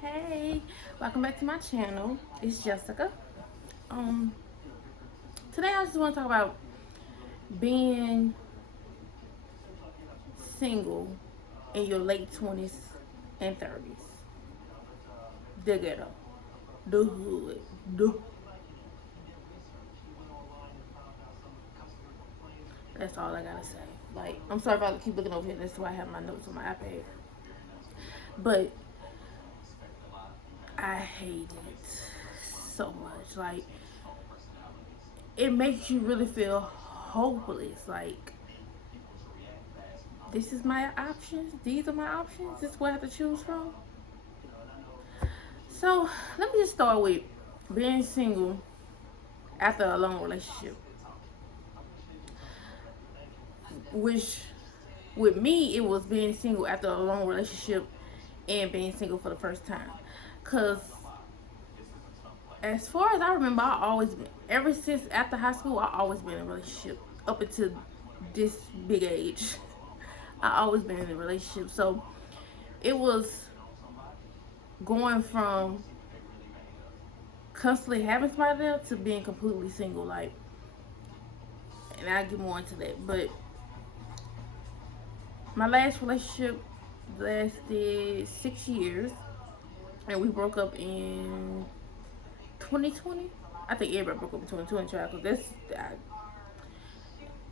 Hey, welcome back to my channel. It's Jessica. Um, Today I just want to talk about being single in your late 20s and 30s. The ghetto, the hood, the. That's all I gotta say. Like, I'm sorry if I keep looking over here. That's why I have my notes on my iPad. But I hate it so much. Like, it makes you really feel hopeless. Like, this is my options. These are my options. This is what I have to choose from. So let me just start with being single after a long relationship, which with me it was being single after a long relationship and being single for the first time. Cause as far as I remember, I always been, ever since after high school, I always been in a relationship up until this big age. I always been in a relationship, so it was going from constantly having somebody there to being completely single. Like, and I'll get more into that, but my last relationship lasted 6 years, and we broke up in 2020. I think everybody broke up in 2020, child, because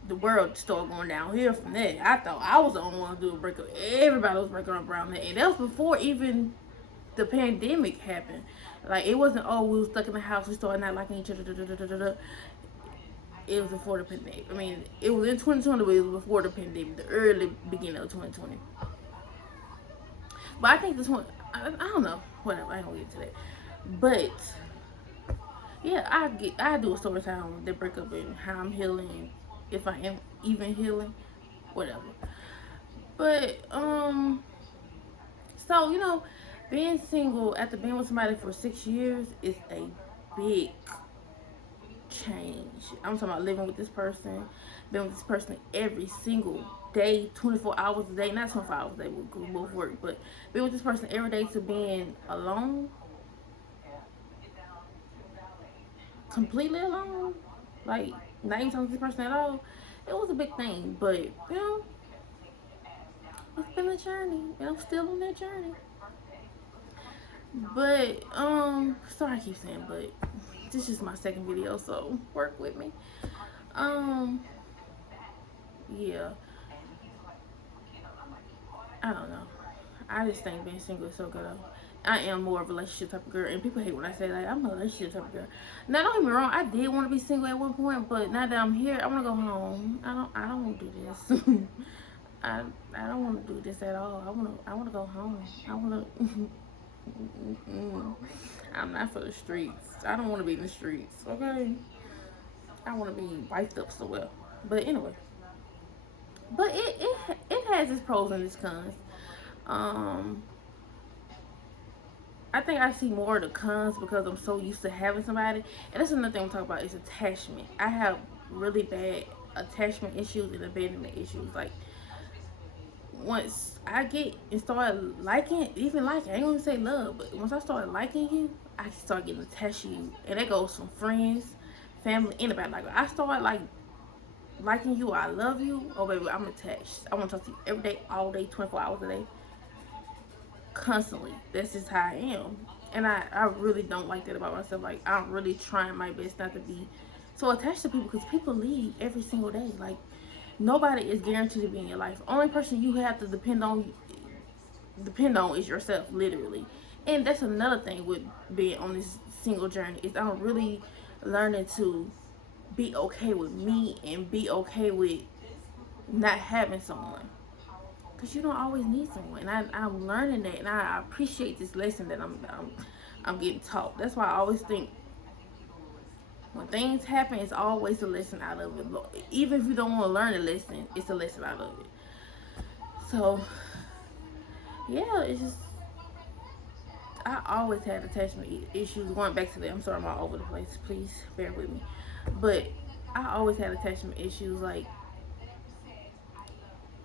the world started going downhill from that. I thought I was the only one to do a breakup. Everybody was breaking up around that, and that was before even the pandemic happened. Like, it wasn't, oh, we were stuck in the house, we started not liking each other. Da, da, da, da, da. It was before the pandemic. I mean, it was in 2020, but it was before the pandemic, the early beginning of 2020. But I think this one, I don't know, whatever. I ain't gonna get into that. But yeah, I do a story time on the breakup and how I'm healing, if I am even healing, whatever. But so being single after being with somebody for 6 years is a big change. I'm talking about living with this person, being with this person every single day, 24 hours a day, not 24 hours a day, we both work, but being with this person every day to being alone, completely alone, like not even talking to this person at all, it was a big thing. But it's been a journey, and I'm still on that journey. But sorry I keep saying but. This is my second video, so work with me. Um, yeah, I don't know. I just think being single is so good. I am more of a relationship type of girl, and people hate when I say like I'm a relationship type of girl. Now, don't get me wrong, I did want to be single at one point, but now that I'm here, I want to go home. I don't want to do this. I I don't want to do this at all. I want to go home. I want to. I'm not for the streets. I don't want to be in the streets. Okay, I want to be wiped up so well. But anyway, but it has its pros and its cons. Um, I think I see more of the cons because I'm so used to having somebody. And that's another thing I'm talking about is attachment. I have really bad attachment issues and abandonment issues. Like, once I get and start liking, even liking, I ain't gonna say love, but once I start liking you, I start getting attached to you. And that goes from friends, family, anybody. Like, I start like liking you, or I love you, oh baby, I'm attached. I want to talk to you every day, all day, 24 hours a day, constantly. That's just how I am. And I really don't like that about myself. Like, I'm really trying my best not to be so attached to people, because people leave every single day. Like, nobody is guaranteed to be in your life. Only person you have to depend on is yourself, literally. And that's another thing with being on this single journey, is I'm really learning to be okay with me and be okay with not having someone, because you don't always need someone. And I'm learning that, and I appreciate this lesson that I'm getting taught. That's why I always think when things happen, it's always a lesson out of it. Even if you don't want to learn a lesson, it's a lesson out of it. So yeah, it's just, I always had attachment issues. Going back to that, I'm sorry I'm all over the place. Please bear with me. But I always had attachment issues. Like,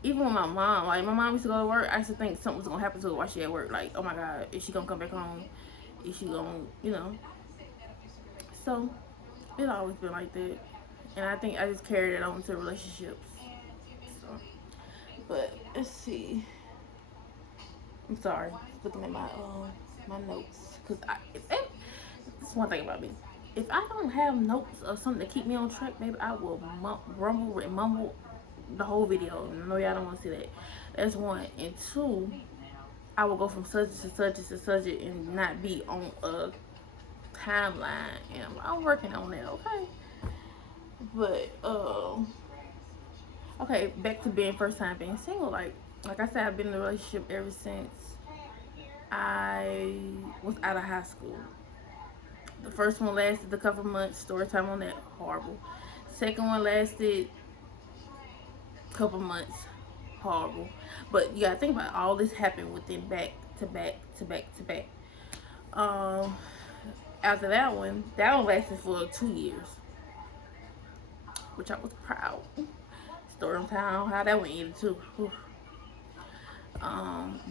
even with my mom, like my mom used to go to work, I used to think something was gonna happen to her while she at work. Like, oh my god, is she gonna come back home? Is she gonna, you know? So it's always been like that, and I think I just carried it on to relationships. So, but let's see. I'm sorry, looking at my notes because that's one thing about me. If I don't have notes or something to keep me on track, maybe I will rumble and mumble the whole video. No, y'all don't want to see that. That's one. And two, I will go from subject to subject to subject and not be on a timeline. And I'm working on that, okay? But okay, back to being first time being single. Like I said, I've been in a relationship ever since I was out of high school. The first one lasted a couple months. Story time on that, horrible. Second one lasted a couple months, horrible. But you gotta think about it, all this happened within back to back to back to back. Um, After that one lasted for 2 years, which I was proud. Story on time how that one ended too. Whew.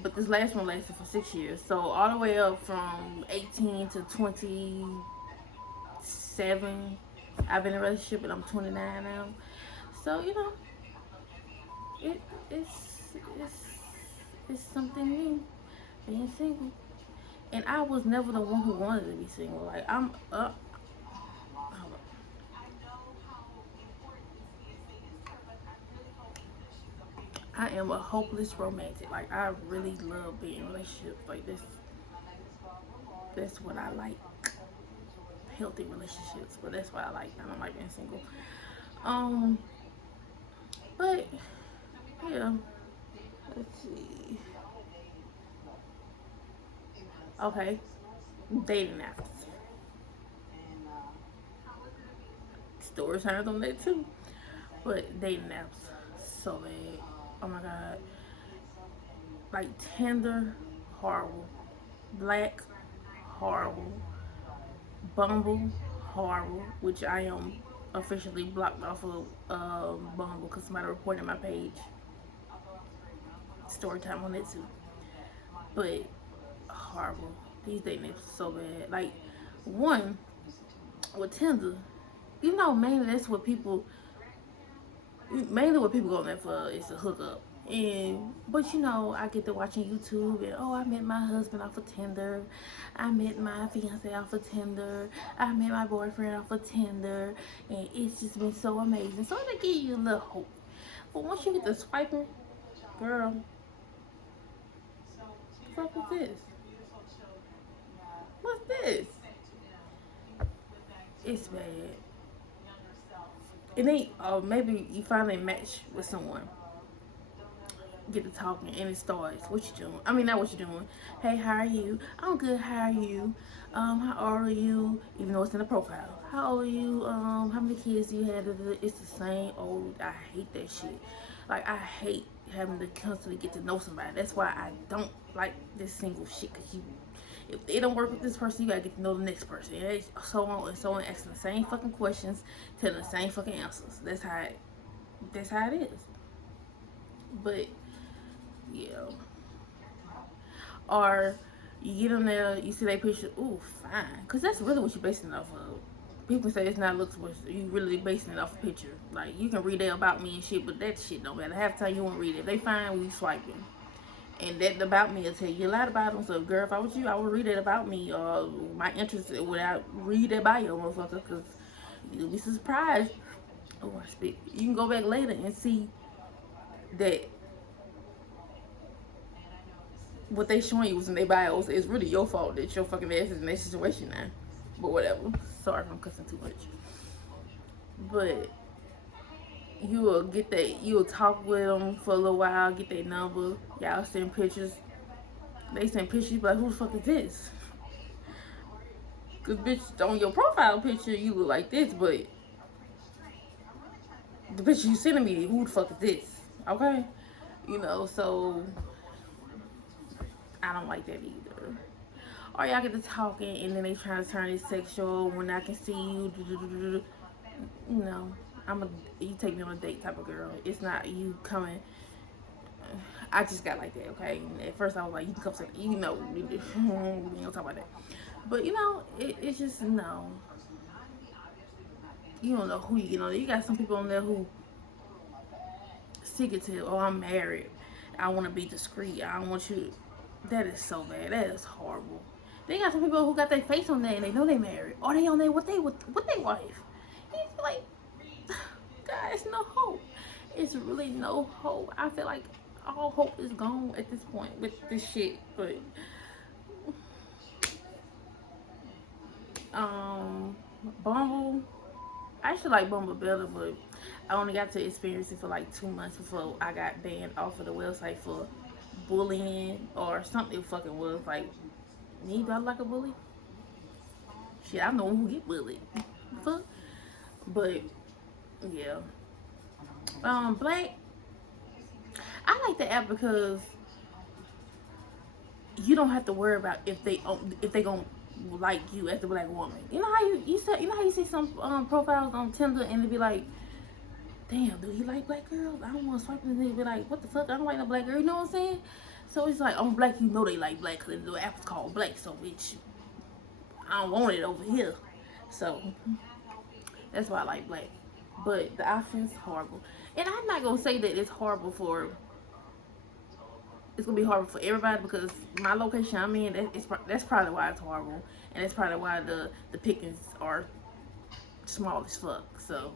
But this last one lasted for 6 years. So all the way up from 18 to 27, I've been in a relationship and I'm 29 now. So you know, it it's it's something new being single. And I was never the one who wanted to be single. Like I'm up. I am a hopeless romantic. Like I really love being in relationships. Like this. That's what I like. Healthy relationships. But that's why I like. I don't like being single. Um. But yeah. Let's see. Okay. Dating apps. Story times on that too. But dating apps. So bad. Oh my god. Like Tinder, horrible. Black, horrible. Bumble, horrible, which I am officially blocked off of Bumble because somebody reported my page. Story time on it too. But horrible. These dating apps are so bad. Like one with Tinder, you know, mainly that's what people go on there for is to hook up. And but you know, I get to watching YouTube and I met my husband off of Tinder, I met my fiance off of Tinder, I met my boyfriend off of Tinder, and it's just been so amazing. So they give you a little hope. But once you get to swiping, girl, what the fuck is this? What's this? It's bad. It ain't. Maybe you finally match with someone, get to talking, and it starts. What you doing? I mean, not what you doing. Hey, how are you? I'm good. How are you? How old are you? Even though it's in the profile. How old are you? How many kids do you have? It's the same old. I hate that shit. Like I hate having to constantly get to know somebody. That's why I don't like this single shit. Cause you, if they don't work with this person, you gotta get to know the next person. And it's so on and so on, asking the same fucking questions, telling the same fucking answers. That's how it is. But yeah. Or you get on there, you see that picture, ooh, fine. Because that's really what you're basing it off of. People say it's not looks, but you really basing it off a picture. Like, you can read that about me and shit, but that shit don't matter. Half the time you won't read it. If they fine, we swiping. And that about me will tell you a lot about them. So, girl, if I was you, I would read it about me or my interest without read that bio, motherfucker. Because you'll be surprised. Oh, I speak. You can go back later and see that what they showing you was in their bios. It's really your fault that your fucking ass is in that situation now. But whatever. Sorry if I'm cussing too much. But you will get that. You will talk with them for a little while. Get their number. Y'all send pictures. They send pictures. But who the fuck is this? Cause bitch, on your profile picture you look like this, but the picture you sending me, who the fuck is this? Okay, you know. So I don't like that either. Or y'all get to talking and then they try to turn it sexual when I can see you. No, you take me on a date type of girl. It's not you coming I just got like that, okay? And at first I was like, you can come say, you know, we ain't gonna talk about that. But you know, it's just no. You don't know who you get on there. You got some people on there who secretive. Oh, I'm married. I want to be discreet. I don't want you. That is so bad. That is horrible. Then you got some people who got their face on there and they know they married. Or they on there with their wife. And it's like, God, it's no hope. It's really no hope. I feel like all hope is gone at this point with this shit. But Bumble, I actually like Bumble better, but I only got to experience it for like 2 months before I got banned off of the website for bullying or something. Fucking was like, me, do I like a bully? Shit, I know who get bullied. Fuck. But yeah, Black. I like the app because you don't have to worry about if they gonna like you as a black woman. You know how you said, you know how you see some profiles on Tinder and they be like, damn, do he like black girls? I don't want to swipe and they be like, what the fuck? I don't like no black girl. You know what I'm saying? So it's like, I'm black. You know they like black because the app's called Black. So bitch, I don't want it over here. So that's why I like Black. But the option's horrible. And I'm not gonna say that it's horrible for. It's gonna be horrible for everybody because my location I'm in, that's probably why it's horrible, and that's probably why the pickings are small as fuck. So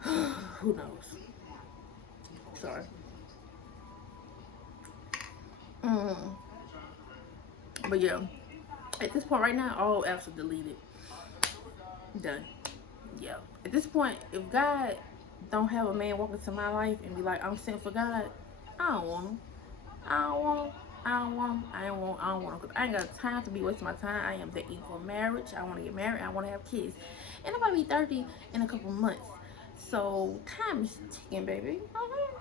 who knows? Sorry. Mm. But yeah, at this point right now, all apps are deleted. Done. Yeah. At this point, if God don't have a man walk into my life and be like, I'm sent for God, I don't want him. I don't want him. I don't want him. I don't want him. Cause I ain't got time to be wasting my time. I am dating for marriage. I want to get married. I want to have kids. And I'm about to be 30 in a couple months. So time is ticking, baby. Okay.